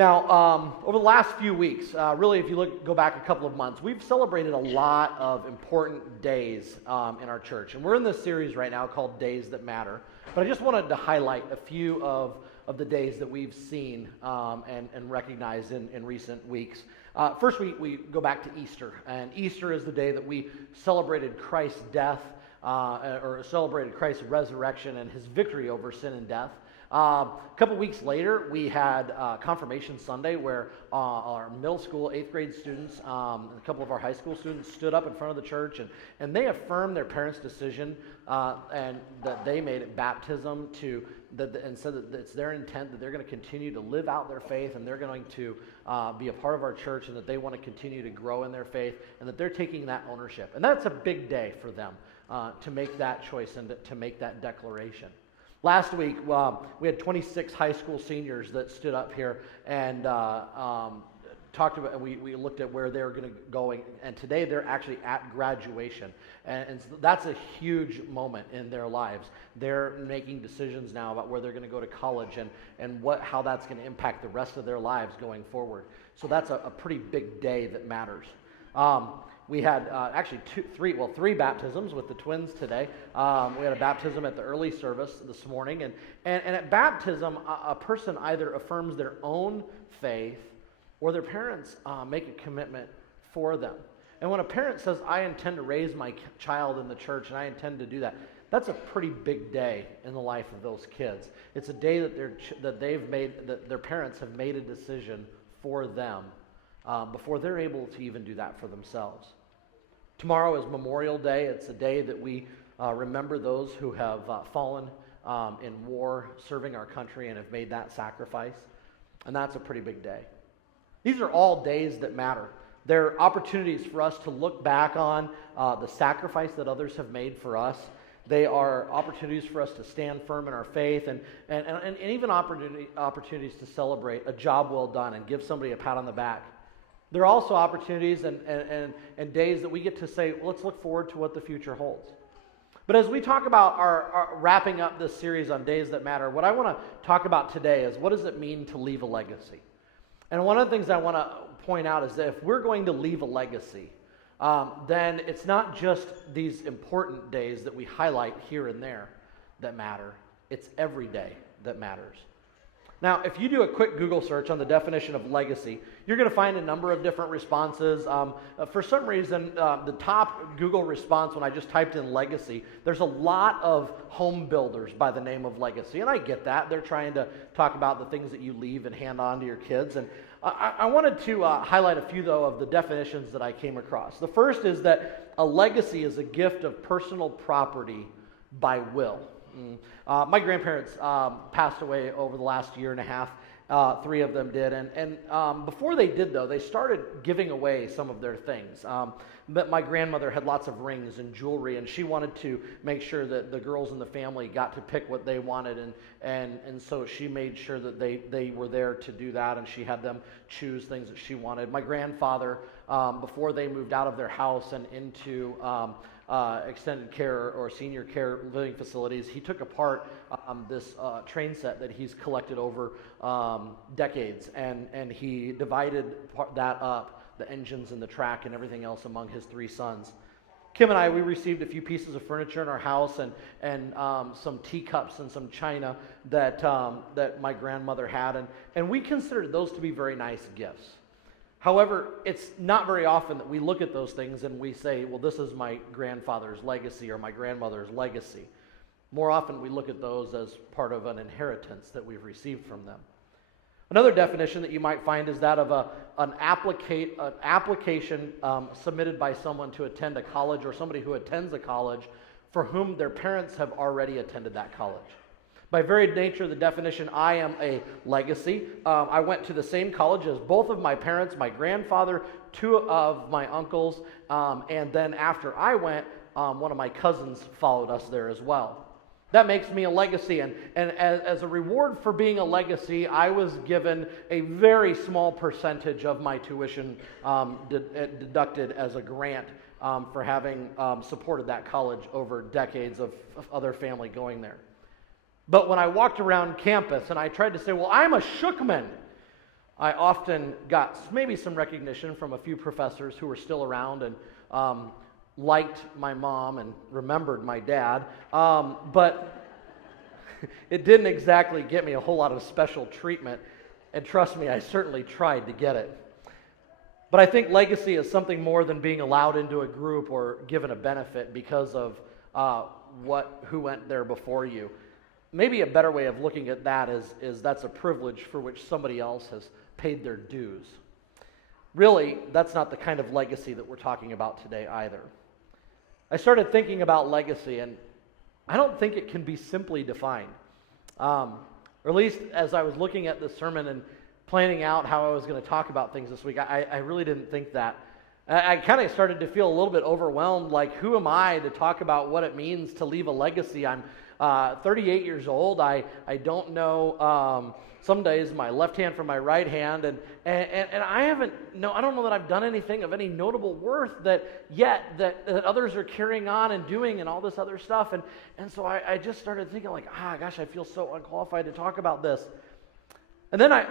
Now, over the last few weeks, really, if you go back a couple of months, we've celebrated a lot of important days in our church. And we're in this series right now called Days That Matter. But I just wanted to highlight a few of the days that we've seen and recognized in recent weeks. First, we go back to Easter. And Easter is the day that we celebrated Christ's death, or celebrated Christ's resurrection and his victory over sin and death. A couple weeks later, we had Confirmation Sunday, where our middle school, 8th grade students, and a couple of our high school students stood up in front of the church, and they affirmed their parents' decision and that they made at baptism and said that it's their intent that they're going to continue to live out their faith, and they're going to be a part of our church, and that they want to continue to grow in their faith, and that they're taking that ownership. And that's a big day for them to make that choice and to make that declaration. Last week, we had 26 high school seniors that stood up here and talked about. We looked at where they're going to go, and today they're actually at graduation, and that's a huge moment in their lives. They're making decisions now about where they're going to go to college and how that's going to impact the rest of their lives going forward. So that's a pretty big day that matters. We had actually three baptisms with the twins today. We had a baptism at the early service this morning. And at baptism, a person either affirms their own faith or their parents make a commitment for them. And when a parent says, I intend to raise my child in the church and I intend to do that, that's a pretty big day in the life of those kids. It's a day that their parents have made a decision for them before they're able to even do that for themselves. Tomorrow is Memorial Day. It's a day that we remember those who have fallen in war, serving our country, and have made that sacrifice. And that's a pretty big day. These are all days that matter. They're opportunities for us to look back on the sacrifice that others have made for us. They are opportunities for us to stand firm in our faith and even opportunities to celebrate a job well done and give somebody a pat on the back. There are also opportunities and days that we get to say, well, let's look forward to what the future holds. But as we talk about our wrapping up this series on Days That Matter, what I want to talk about today is, what does it mean to leave a legacy? And one of the things I want to point out is that if we're going to leave a legacy, then it's not just these important days that we highlight here and there that matter. It's every day that matters. Now, if you do a quick Google search on the definition of legacy, you're going to find a number of different responses. For some reason, the top Google response when I just typed in legacy, there's a lot of home builders by the name of legacy, and I get that. They're trying to talk about the things that you leave and hand on to your kids. And I wanted to highlight a few, though, of the definitions that I came across. The first is that a legacy is a gift of personal property by will. My grandparents passed away over the last year and a half. 3 of them did. And before they did, though, they started giving away some of their things. But my grandmother had lots of rings and jewelry, and she wanted to make sure that the girls in the family got to pick what they wanted. And so she made sure that they were there to do that, and she had them choose things that she wanted. My grandfather, before they moved out of their house and into extended care or senior care living facilities, he took apart this train set that he's collected over decades, and he divided that up, the engines and the track and everything else, among his 3 sons. Kim and I, we received a few pieces of furniture in our house and some teacups and some china that my grandmother had, and we considered those to be very nice gifts. However, it's not very often that we look at those things and we say, well, this is my grandfather's legacy or my grandmother's legacy. More often we look at those as part of an inheritance that we've received from them. Another definition that you might find is that of an application submitted by someone to attend a college, or somebody who attends a college for whom their parents have already attended that college. By very nature of the definition, I am a legacy. I went to the same college as both of my parents, my grandfather, 2 of my uncles, and then after I went, one of my cousins followed us there as well. That makes me a legacy, and as a reward for being a legacy, I was given a very small percentage of my tuition deducted as a grant for having supported that college over decades of other family going there. But when I walked around campus and I tried to say, well, I'm a Shookman, I often got maybe some recognition from a few professors who were still around and liked my mom and remembered my dad, but it didn't exactly get me a whole lot of special treatment, and trust me, I certainly tried to get it. But I think legacy is something more than being allowed into a group or given a benefit because of who went there before you. Maybe a better way of looking at that is that's a privilege for which somebody else has paid their dues. Really, that's not the kind of legacy that we're talking about today either. I started thinking about legacy, and I don't think it can be simply defined. Or at least as I was looking at this sermon and planning out how I was going to talk about things this week, I really didn't think that. I kind of started to feel a little bit overwhelmed, like who am I to talk about what it means to leave a legacy? I'm 38 years old. I don't know some days my left hand from my right hand, and I don't know that I've done anything of any notable worth that others are carrying on and doing and all this other stuff, and so I just started thinking like, gosh, I feel so unqualified to talk about this. And then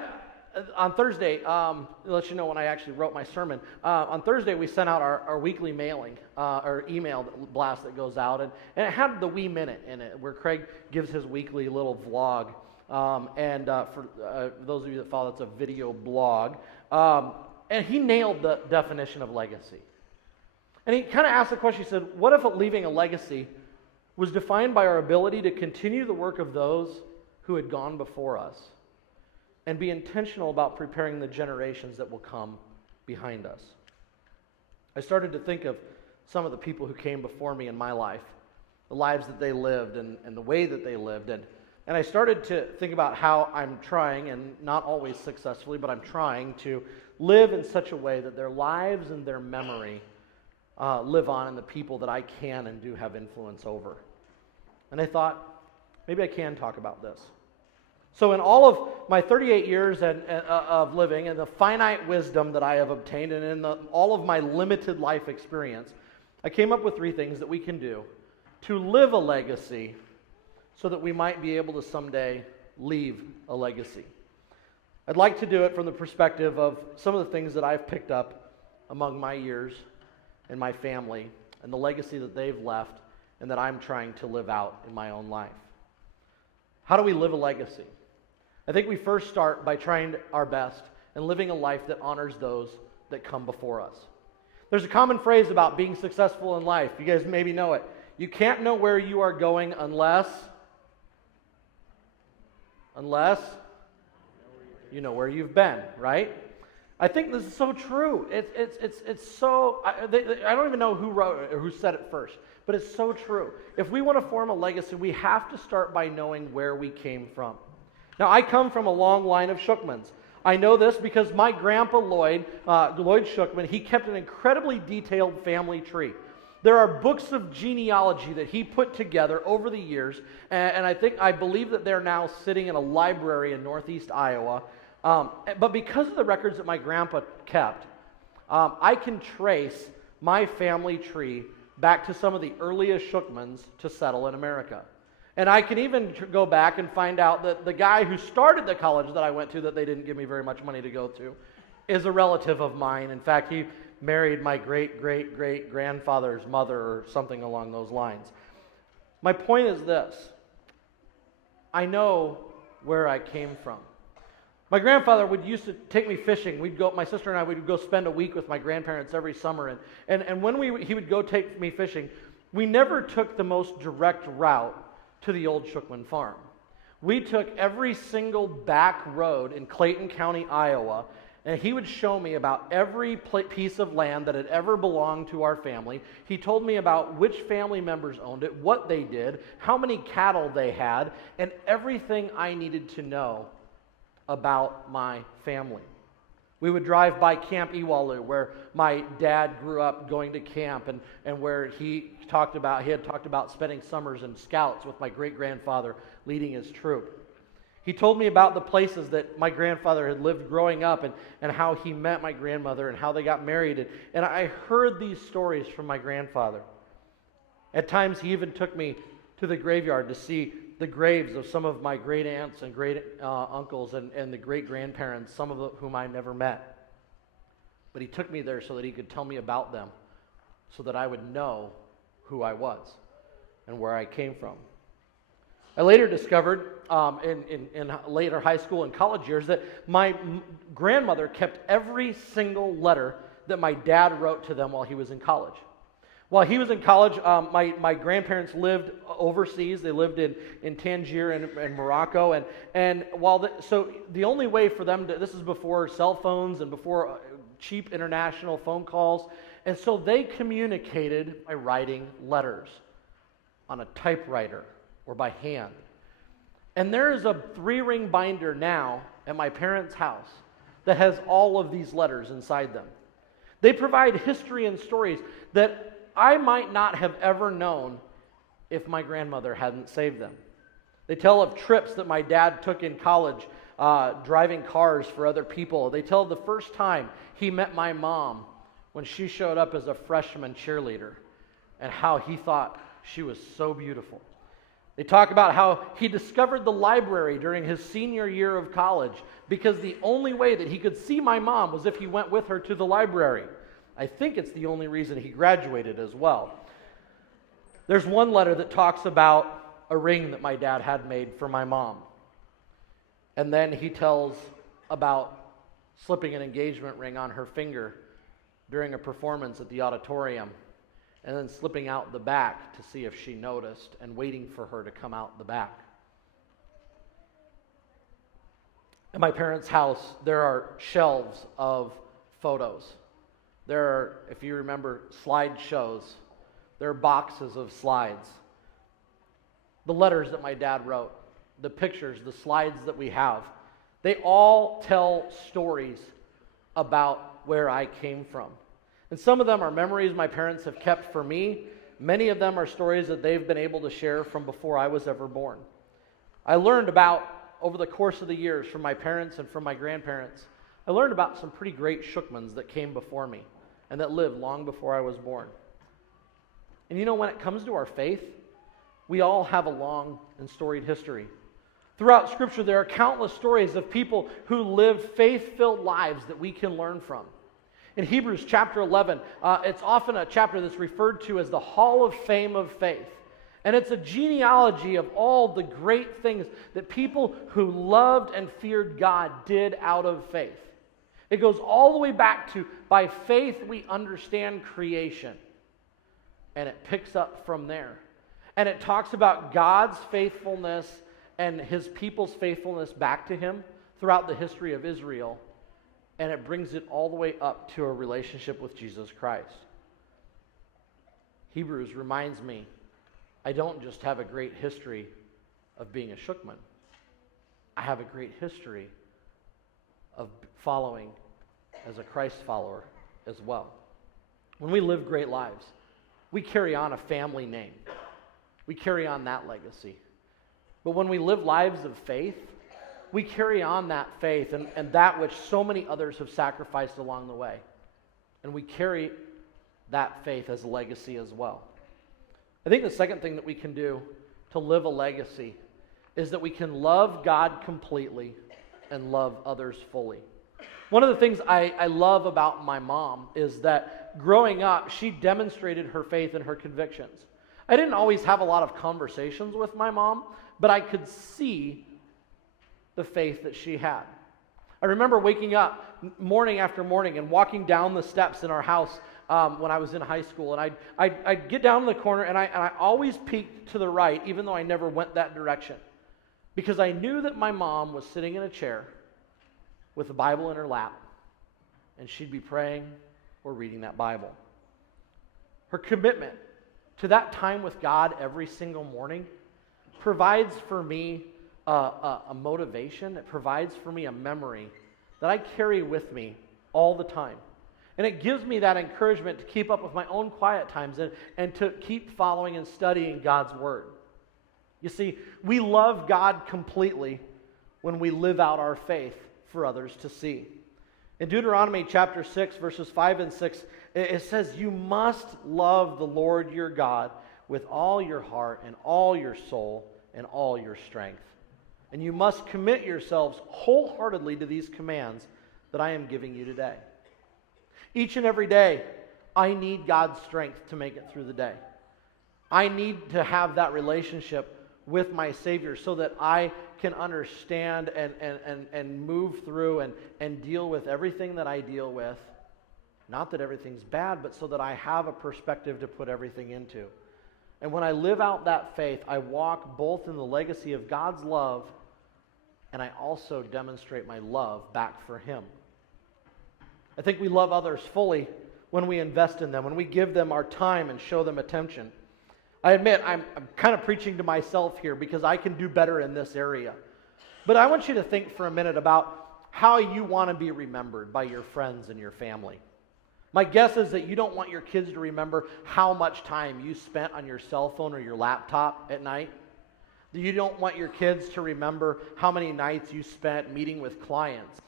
on Thursday, to let you know when I actually wrote my sermon, on Thursday we sent out our weekly mailing, or email blast that goes out, and it had the Wee Minute in it, where Craig gives his weekly little vlog. For those of you that follow, it's a video blog. And he nailed the definition of legacy. And he kind of asked the question, he said, what if leaving a legacy was defined by our ability to continue the work of those who had gone before us and be intentional about preparing the generations that will come behind us? I started to think of some of the people who came before me in my life, the lives that they lived and the way that they lived. And I started to think about how I'm trying, and not always successfully, but I'm trying to live in such a way that their lives and their memory live on in the people that I can and do have influence over. And I thought, maybe I can talk about this. So in all of my 38 years of living and the finite wisdom that I have obtained, and in all of my limited life experience, I came up with 3 things that we can do to live a legacy so that we might be able to someday leave a legacy. I'd like to do it from the perspective of some of the things that I've picked up among my years and my family and the legacy that they've left and that I'm trying to live out in my own life. How do we live a legacy? I think we first start by trying our best and living a life that honors those that come before us. There's a common phrase about being successful in life. You guys maybe know it. You can't know where you are going unless you know where you've been, right? I think this is so true. It's so, I don't even know who wrote it or who said it first, but it's so true. If we want to form a legacy, we have to start by knowing where we came from. Now, I come from a long line of Shookmans. I know this because my grandpa Lloyd Shookman, he kept an incredibly detailed family tree. There are books of genealogy that he put together over the years, and I believe that they're now sitting in a library in northeast Iowa. But because of the records that my grandpa kept, I can trace my family tree back to some of the earliest Shookmans to settle in America. And I can even go back and find out that the guy who started the college that I went to, that they didn't give me very much money to go to, is a relative of mine. In fact, he married my great-great-great-grandfather's mother or something along those lines. My point is this. I know where I came from. My grandfather used to take me fishing. My sister and I would go spend a week with my grandparents every summer. And when he would go take me fishing, we never took the most direct route to the old Shookman farm. We took every single back road in Clayton County, Iowa, and he would show me about every piece of land that had ever belonged to our family. He told me about which family members owned it, what they did, how many cattle they had, and everything I needed to know about my family. We would drive by Camp Iwalu, where my dad grew up going to camp, and where he had talked about spending summers in scouts with my great-grandfather leading his troop. He told me about the places that my grandfather had lived growing up, and how he met my grandmother and how they got married. And I heard these stories from my grandfather. At times he even took me to the graveyard to see the graves of some of my great aunts and great uncles and the great grandparents, some of whom I never met. But he took me there so that he could tell me about them, so that I would know who I was and where I came from. I later discovered in later high school and college years that my grandmother kept every single letter that my dad wrote to them while he was in college. While he was in college, my grandparents lived overseas. They lived in Tangier and Morocco. And so the only way for them to, this is before cell phones and before cheap international phone calls. And so they communicated by writing letters on a typewriter or by hand. And there is a 3-ring binder now at my parents' house that has all of these letters inside them. They provide history and stories that I might not have ever known if my grandmother hadn't saved them. They tell of trips that my dad took in college, driving cars for other people. They tell of the first time he met my mom when she showed up as a freshman cheerleader and how he thought she was so beautiful. They talk about how he discovered the library during his senior year of college because the only way that he could see my mom was if he went with her to the library. I think it's the only reason he graduated as well. There's one letter that talks about a ring that my dad had made for my mom. And then he tells about slipping an engagement ring on her finger during a performance at the auditorium, and then slipping out the back to see if she noticed and waiting for her to come out the back. At my parents' house, there are shelves of photos. There are, if you remember, slideshows. There are boxes of slides. The letters that my dad wrote, the pictures, the slides that we have, they all tell stories about where I came from. And some of them are memories my parents have kept for me. Many of them are stories that they've been able to share from before I was ever born. I learned about, over the course of the years, from my parents and from my grandparents, I learned about some pretty great Shookmans that came before me and that lived long before I was born. And you know, when it comes to our faith, we all have a long and storied history. Throughout Scripture, there are countless stories of people who lived faith-filled lives that we can learn from. In Hebrews chapter 11, it's often a chapter that's referred to as the Hall of Fame of Faith. And it's a genealogy of all the great things that people who loved and feared God did out of faith. It goes all the way back to, by faith we understand creation. And it picks up from there. And it talks about God's faithfulness and his people's faithfulness back to him throughout the history of Israel. And it brings it all the way up to a relationship with Jesus Christ. Hebrews reminds me, I don't just have a great history of being a Shookman. I have a great history of following as a Christ follower as well. When we live great lives, we carry on a family name. We carry on that legacy. But when we live lives of faith, we carry on that faith and that which so many others have sacrificed along the way. And we carry that faith as a legacy as well. I think the second thing that we can do to live a legacy is that we can love God completely and love others fully. One of the things I love about my mom is that growing up, she demonstrated her faith and her convictions. I didn't always have a lot of conversations with my mom, but I could see the faith that she had. I remember waking up morning after morning and walking down the steps in our house when I was in high school, and I'd get down in the corner, and I always peeked to the right, even though I never went that direction, because I knew that my mom was sitting in a chair with a Bible in her lap, and she'd be praying or reading that Bible. Her commitment to that time with God every single morning provides for me a motivation. It provides for me a memory that I carry with me all the time. And it gives me that encouragement to keep up with my own quiet times and to keep following and studying God's Word. You see, we love God completely when we live out our faith for others to see. In Deuteronomy chapter 6, verses 5 and 6, it says, "You must love the Lord your God with all your heart and all your soul and all your strength. And you must commit yourselves wholeheartedly to these commands that I am giving you today. Each and every day, I need God's strength to make it through the day. I need to have that relationship with my Savior so that I can understand and move through and deal with everything that I deal with. Not that everything's bad, but so that I have a perspective to put everything into. And when I live out that faith, I walk both in the legacy of God's love, and I also demonstrate my love back for Him. I think we love others fully when we invest in them, when we give them our time and show them attention. I admit I'm kind of preaching to myself here because I can do better in this area. But I want you to think for a minute about how you want to be remembered by your friends and your family. My guess is that you don't want your kids to remember how much time you spent on your cell phone or your laptop at night. You don't want your kids to remember how many nights you spent meeting with clients.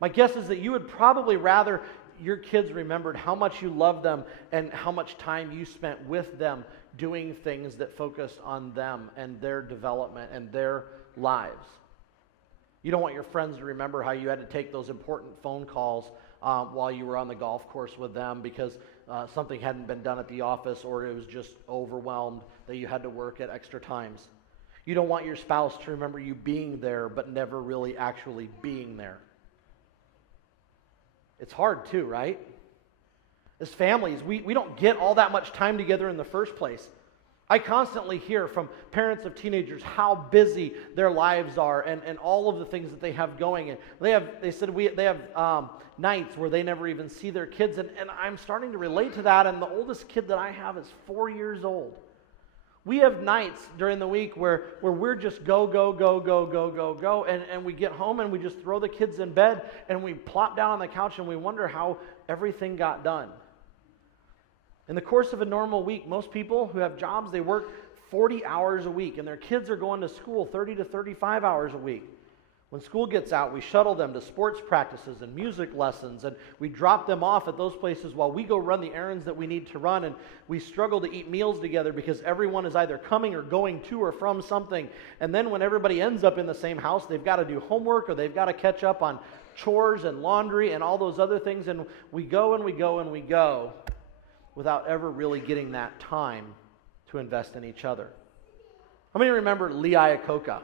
My guess is that you would probably rather your kids remembered how much you loved them and how much time you spent with them doing things that focused on them and their development and their lives. You don't want your friends to remember how you had to take those important phone calls while you were on the golf course with them because something hadn't been done at the office or it was just overwhelmed that you had to work at extra times. You don't want your spouse to remember you being there but never really actually being there. It's hard too, right? As families, we don't get all that much time together in the first place. I constantly hear from parents of teenagers how busy their lives are and all of the things that they have going. And they have nights where they never even see their kids. And I'm starting to relate to that. And the oldest kid that I have is 4 years old. We have nights during the week where we're just go, and we get home and we just throw the kids in bed and we plop down on the couch and we wonder how everything got done. In the course of a normal week, most people who have jobs, they work 40 hours a week and their kids are going to school 30 to 35 hours a week. When school gets out, we shuttle them to sports practices and music lessons, and we drop them off at those places while we go run the errands that we need to run, and we struggle to eat meals together because everyone is either coming or going to or from something. And then when everybody ends up in the same house, they've got to do homework or they've got to catch up on chores and laundry and all those other things, and we go and we go and we go without ever really getting that time to invest in each other. How many remember Lee Iacocca?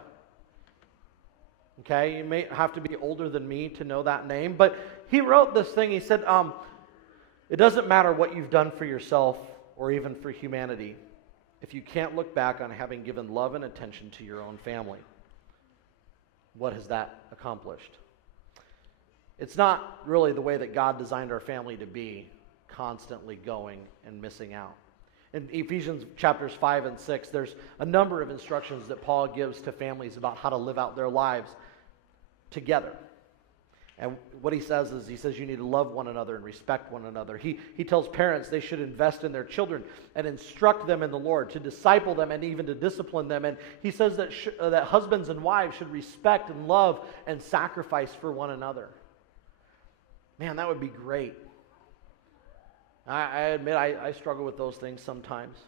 Okay, you may have to be older than me to know that name, but he wrote this thing. He said, it doesn't matter what you've done for yourself or even for humanity if you can't look back on having given love and attention to your own family. What has that accomplished? It's not really the way that God designed our family to be, constantly going and missing out. In Ephesians chapters 5 and 6, there's a number of instructions that Paul gives to families about how to live out their lives together. And what he says is, he says you need to love one another and respect one another. He tells parents they should invest in their children and instruct them in the Lord, to disciple them and even to discipline them. And he says that that husbands and wives should respect and love and sacrifice for one another. Man, that would be great. I admit I struggle with those things sometimes.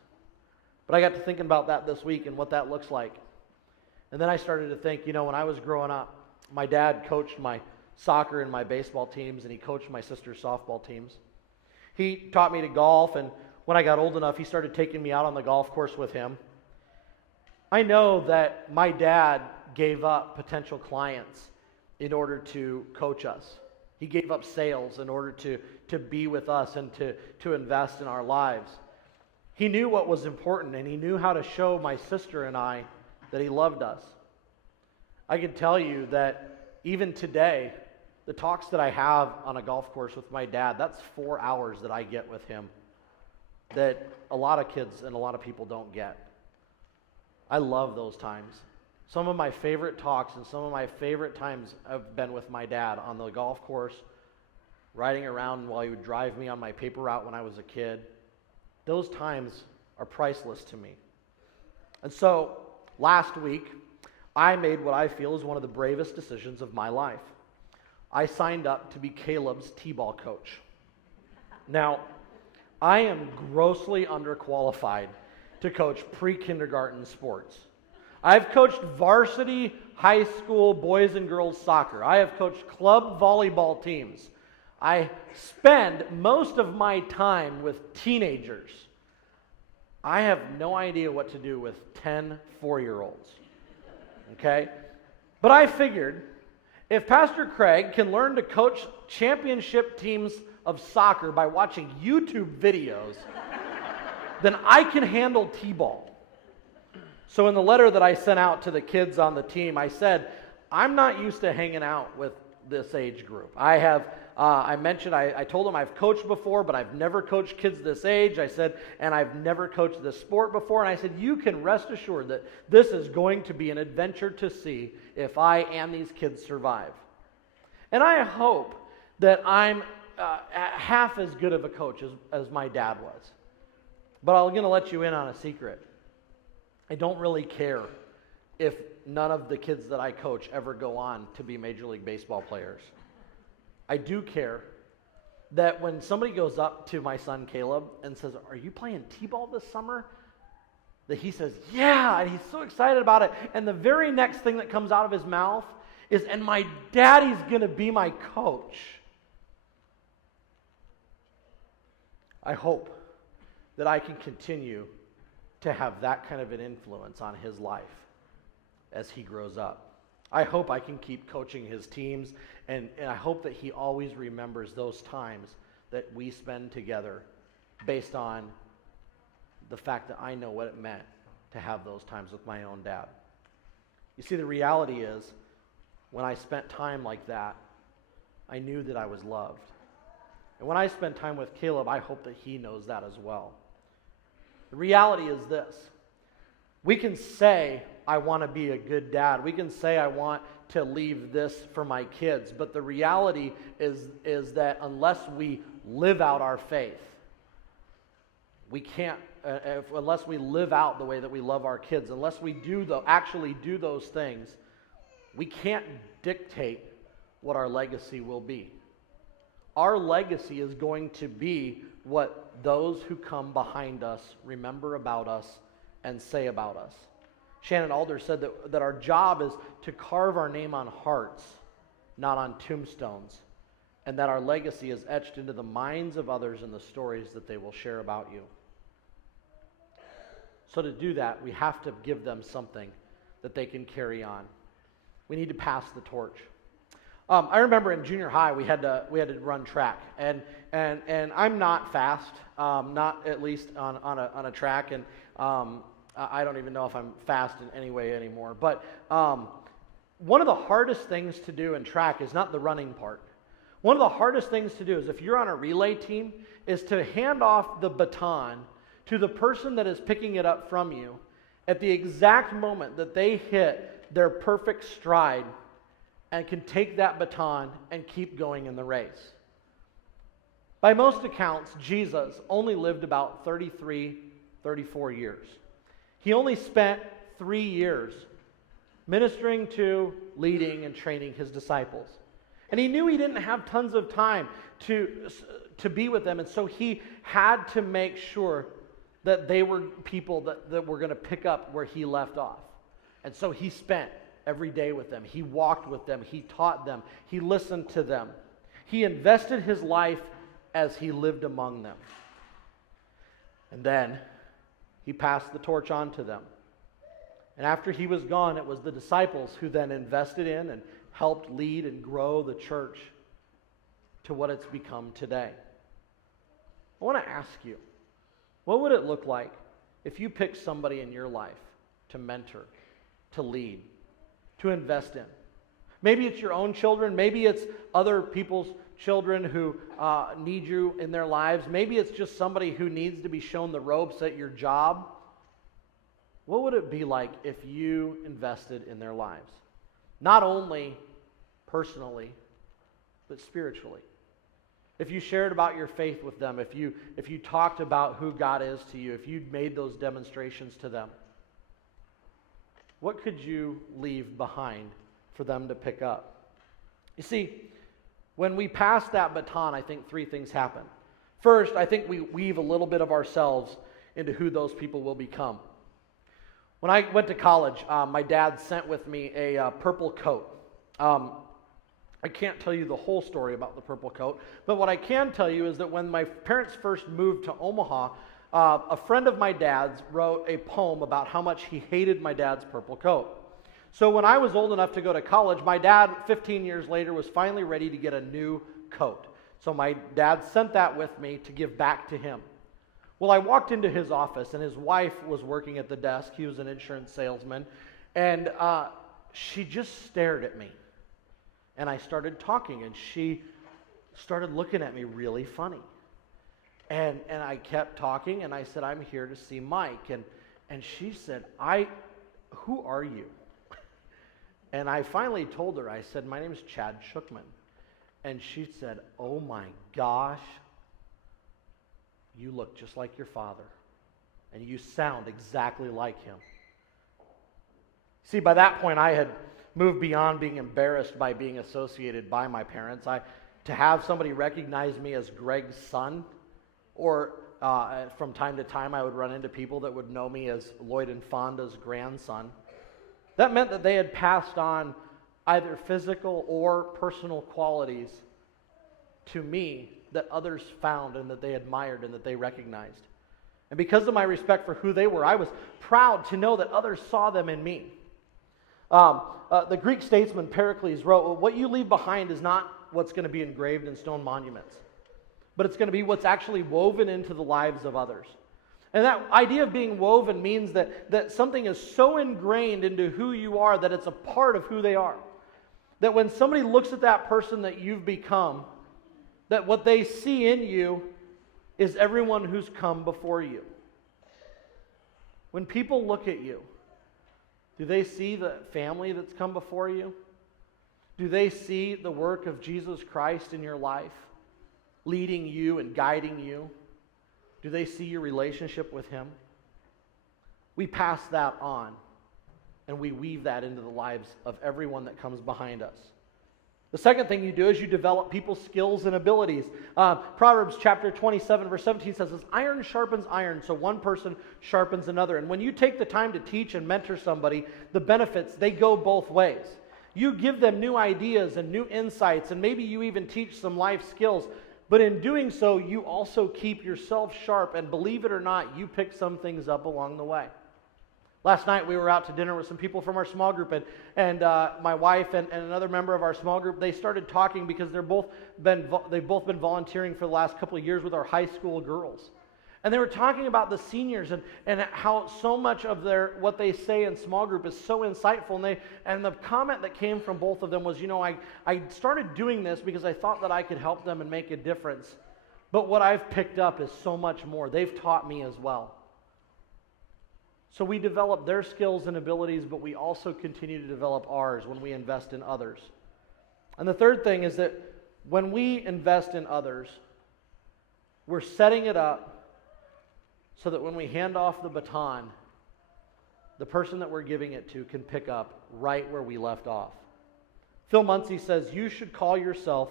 But I got to thinking about that this week and what that looks like. And then I started to think, when I was growing up, my dad coached my soccer and my baseball teams, and he coached my sister's softball teams. He taught me to golf, and when I got old enough, he started taking me out on the golf course with him. I know that my dad gave up potential clients in order to coach us. He gave up sales in order to be with us and to invest in our lives. He knew what was important, and he knew how to show my sister and I that he loved us. I can tell you that even today, the talks that I have on a golf course with my dad, that's 4 hours that I get with him that a lot of kids and a lot of people don't get. I love those times. Some of my favorite talks and some of my favorite times have been with my dad on the golf course, riding around while he would drive me on my paper route when I was a kid. Those times are priceless to me. And so, last week, I made what I feel is one of the bravest decisions of my life. I signed up to be Caleb's T-ball coach. Now, I am grossly underqualified to coach pre-kindergarten sports. I've coached varsity high school boys and girls soccer. I have coached club volleyball teams. I spend most of my time with teenagers. I have no idea what to do with 10 4-year-olds. Okay? But I figured if Pastor Craig can learn to coach championship teams of soccer by watching YouTube videos, then I can handle T-ball. So in the letter that I sent out to the kids on the team, I said, I'm not used to hanging out with this age group. I told them I've coached before, but I've never coached kids this age. I said, and I've never coached this sport before. And I said, you can rest assured that this is going to be an adventure to see if I and these kids survive. And I hope that I'm half as good of a coach as my dad was. But I'm going to let you in on a secret. I don't really care if none of the kids that I coach ever go on to be Major League Baseball players. I do care that when somebody goes up to my son Caleb and says, are you playing T-ball this summer? That he says, yeah, and he's so excited about it. And the very next thing that comes out of his mouth is, and my daddy's going to be my coach. I hope that I can continue to have that kind of an influence on his life as he grows up. I hope I can keep coaching his teams, and I hope that he always remembers those times that we spend together based on the fact that I know what it meant to have those times with my own dad. You see, the reality is, when I spent time like that, I knew that I was loved. And when I spend time with Caleb, I hope that he knows that as well. The reality is this. We can say, I want to be a good dad. We can say, I want to leave this for my kids. But the reality is that unless we live out our faith, we can't, unless we live out the way that we love our kids, unless we actually do those things, we can't dictate what our legacy will be. Our legacy is going to be what those who come behind us remember about us and say about us. Shannon Alder said that our job is to carve our name on hearts, not on tombstones, and that our legacy is etched into the minds of others in the stories that they will share about you. So to do that, we have to give them something that they can carry on. We need to pass the torch. I remember in junior high we had to run track, and I'm not fast, not at least on a track, and I don't even know if I'm fast in any way anymore. But one of the hardest things to do in track is not the running part. One of the hardest things to do is, if you're on a relay team, is to hand off the baton to the person that is picking it up from you at the exact moment that they hit their perfect stride and can take that baton and keep going in the race. By most accounts, Jesus only lived about 33, 34 years. He only spent 3 years ministering to, leading, and training his disciples. And he knew he didn't have tons of time to be with them, and so he had to make sure that they were people that were going to pick up where he left off. And so he spent every day with them. He walked with them. He taught them. He listened to them. He invested his life as he lived among them. And then he passed the torch on to them. And after he was gone, it was the disciples who then invested in and helped lead and grow the church to what it's become today. I want to ask you, what would it look like if you picked somebody in your life to mentor, to lead, to invest in? Maybe it's your own children. Maybe it's other people's children who need you in their lives. Maybe it's just somebody who needs to be shown the ropes at your job. What would it be like if you invested in their lives? Not only personally, but spiritually. If you shared about your faith with them, if you talked about who God is to you, if you made those demonstrations to them, what could you leave behind for them to pick up? You see, when we pass that baton, I think 3 things happen. First, I think we weave a little bit of ourselves into who those people will become. When I went to college, my dad sent with me a purple coat. I can't tell you the whole story about the purple coat, but what I can tell you is that when my parents first moved to Omaha, a friend of my dad's wrote a poem about how much he hated my dad's purple coat. So when I was old enough to go to college, my dad, 15 years later, was finally ready to get a new coat. So my dad sent that with me to give back to him. Well, I walked into his office, and his wife was working at the desk. He was an insurance salesman. And she just stared at me. And I started talking, and she started looking at me really funny. And I kept talking, and I said, I'm here to see Mike. And she said, who are you? And I finally told her, I said, my name is Chad Shookman. And she said, oh my gosh, you look just like your father, and you sound exactly like him. See, by that point, I had moved beyond being embarrassed by being associated by my parents. To have somebody recognize me as Greg's son, or from time to time I would run into people that would know me as Lloyd and Fonda's grandson. That meant that they had passed on either physical or personal qualities to me that others found and that they admired and that they recognized. And because of my respect for who they were, I was proud to know that others saw them in me. The Greek statesman Pericles wrote, what you leave behind is not what's going to be engraved in stone monuments, but it's going to be what's actually woven into the lives of others. And that idea of being woven means that something is so ingrained into who you are that it's a part of who they are. That when somebody looks at that person that you've become, that what they see in you is everyone who's come before you. When people look at you, do they see the family that's come before you? Do they see the work of Jesus Christ in your life, leading you and guiding you? Do they see your relationship with Him? We pass that on, and we weave that into the lives of everyone that comes behind us. The second thing you do is you develop people's skills and abilities. Proverbs chapter 27, verse 17 says, as iron sharpens iron, so one person sharpens another. And when you take the time to teach and mentor somebody, the benefits, they go both ways. You give them new ideas and new insights, and maybe you even teach some life skills. But in doing so, you also keep yourself sharp, and believe it or not, you pick some things up along the way. Last night we were out to dinner with some people from our small group, and my wife and another member of our small group, they started talking because they've both been volunteering for the last couple of years with our high school girls. And they were talking about the seniors and how so much of what they say in small group is so insightful. And the comment that came from both of them was, I started doing this because I thought that I could help them and make a difference. But what I've picked up is so much more. They've taught me as well. So we develop their skills and abilities, but we also continue to develop ours when we invest in others. And the third thing is that when we invest in others, we're setting it up so that when we hand off the baton, the person that we're giving it to can pick up right where we left off. Phil Muncie says, you should call yourself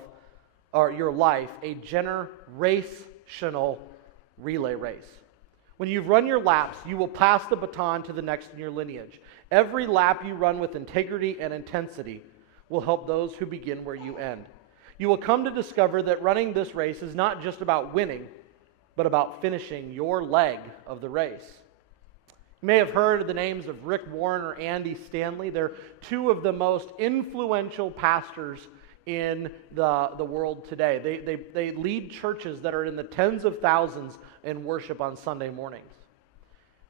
or your life a generational relay race. When you've run your laps, you will pass the baton to the next in your lineage. Every lap you run with integrity and intensity will help those who begin where you end. You will come to discover that running this race is not just about winning, but about finishing your leg of the race. You may have heard the names of Rick Warren or Andy Stanley. They're two of the most influential pastors in the world today. They lead churches that are in the tens of thousands in worship on Sunday mornings.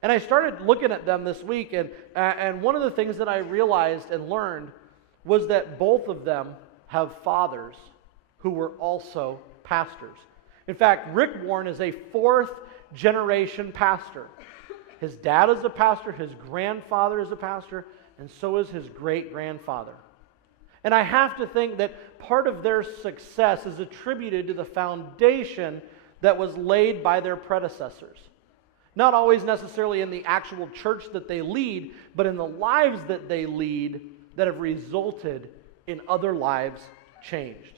And I started looking at them this week, and one of the things that I realized and learned was that both of them have fathers who were also pastors. In fact, Rick Warren is a fourth generation pastor. His dad is a pastor, his grandfather is a pastor, and so is his great-grandfather. And I have to think that part of their success is attributed to the foundation that was laid by their predecessors. Not always necessarily in the actual church that they lead, but in the lives that they lead that have resulted in other lives changed.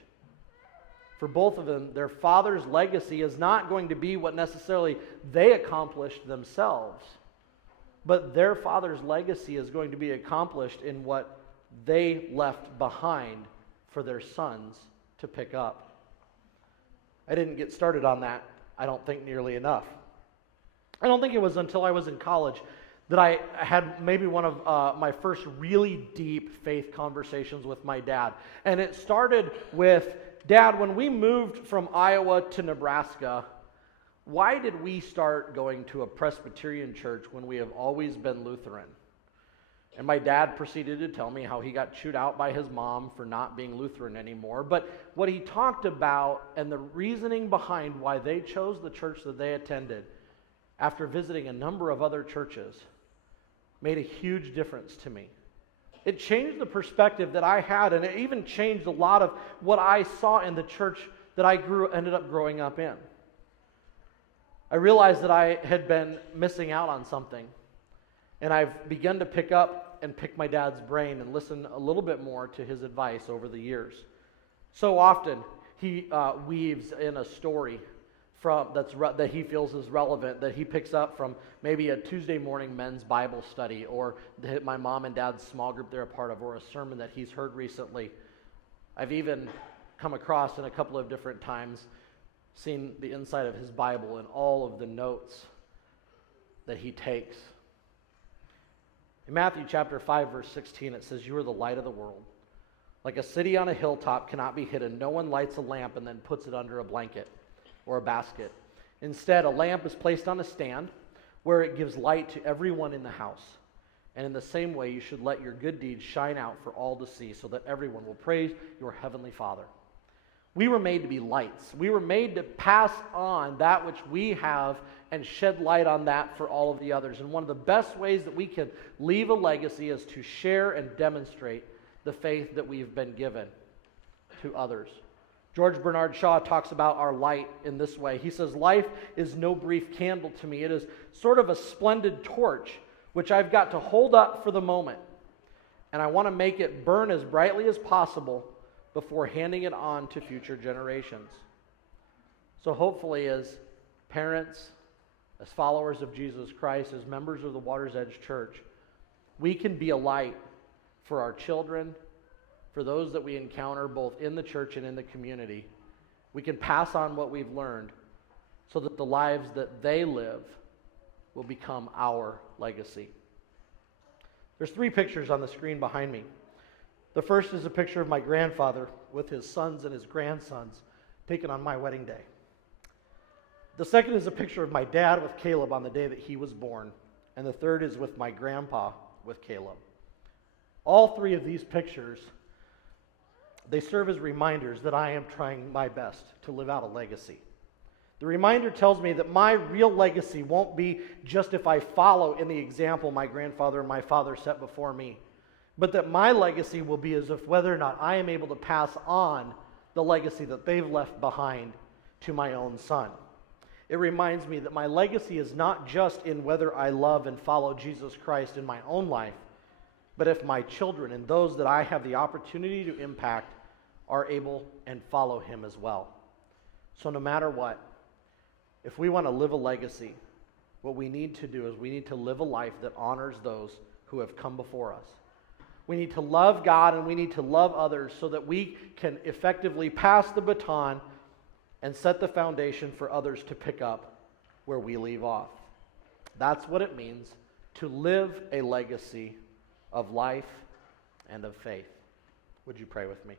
For both of them, their father's legacy is not going to be what necessarily they accomplished themselves, but their father's legacy is going to be accomplished in what they left behind for their sons to pick up. I didn't get started on that, I don't think, nearly enough. I don't think it was until I was in college that I had maybe one of my first really deep faith conversations with my dad. And it started with, Dad, when we moved from Iowa to Nebraska, why did we start going to a Presbyterian church when we have always been Lutheran? And my dad proceeded to tell me how he got chewed out by his mom for not being Lutheran anymore. But what he talked about and the reasoning behind why they chose the church that they attended after visiting a number of other churches made a huge difference to me. It changed the perspective that I had, and it even changed a lot of what I saw in the church that I ended up growing up in. I realized that I had been missing out on something, and I've begun to pick my dad's brain and listen a little bit more to his advice over the years. So often, he weaves in a story that he feels is relevant, that he picks up from maybe a Tuesday morning men's Bible study, or my mom and dad's small group they're a part of, or a sermon that he's heard recently. I've even come across in a couple of different times, seen the inside of his Bible and all of the notes that he takes. In Matthew chapter 5, verse 16, it says, "You are the light of the world. Like a city on a hilltop cannot be hidden. No one lights a lamp and then puts it under a blanket or a basket. Instead, a lamp is placed on a stand where it gives light to everyone in the house. And in the same way, you should let your good deeds shine out for all to see, so that everyone will praise your heavenly Father." We were made to be lights. We were made to pass on that which we have and shed light on that for all of the others. And one of the best ways that we can leave a legacy is to share and demonstrate the faith that we've been given to others. George Bernard Shaw talks about our light in this way. He says, "Life is no brief candle to me. It is sort of a splendid torch, which I've got to hold up for the moment. And I want to make it burn as brightly as possible before handing it on to future generations." So hopefully, as parents, as followers of Jesus Christ, as members of the Water's Edge Church, we can be a light for our children, for those that we encounter both in the church and in the community. We can pass on what we've learned so that the lives that they live will become our legacy. There's 3 pictures on the screen behind me. The first is a picture of my grandfather with his sons and his grandsons taken on my wedding day. The second is a picture of my dad with Caleb on the day that he was born. And the third is with my grandpa with Caleb. All 3 of these pictures, they serve as reminders that I am trying my best to live out a legacy. The reminder tells me that my real legacy won't be just if I follow in the example my grandfather and my father set before me, but that my legacy will be as if whether or not I am able to pass on the legacy that they've left behind to my own son. It reminds me that my legacy is not just in whether I love and follow Jesus Christ in my own life, but if my children and those that I have the opportunity to impact are able and follow him as well. So no matter what, if we want to live a legacy, what we need to do is we need to live a life that honors those who have come before us. We need to love God and we need to love others so that we can effectively pass the baton and set the foundation for others to pick up where we leave off. That's what it means to live a legacy of life and of faith. Would you pray with me?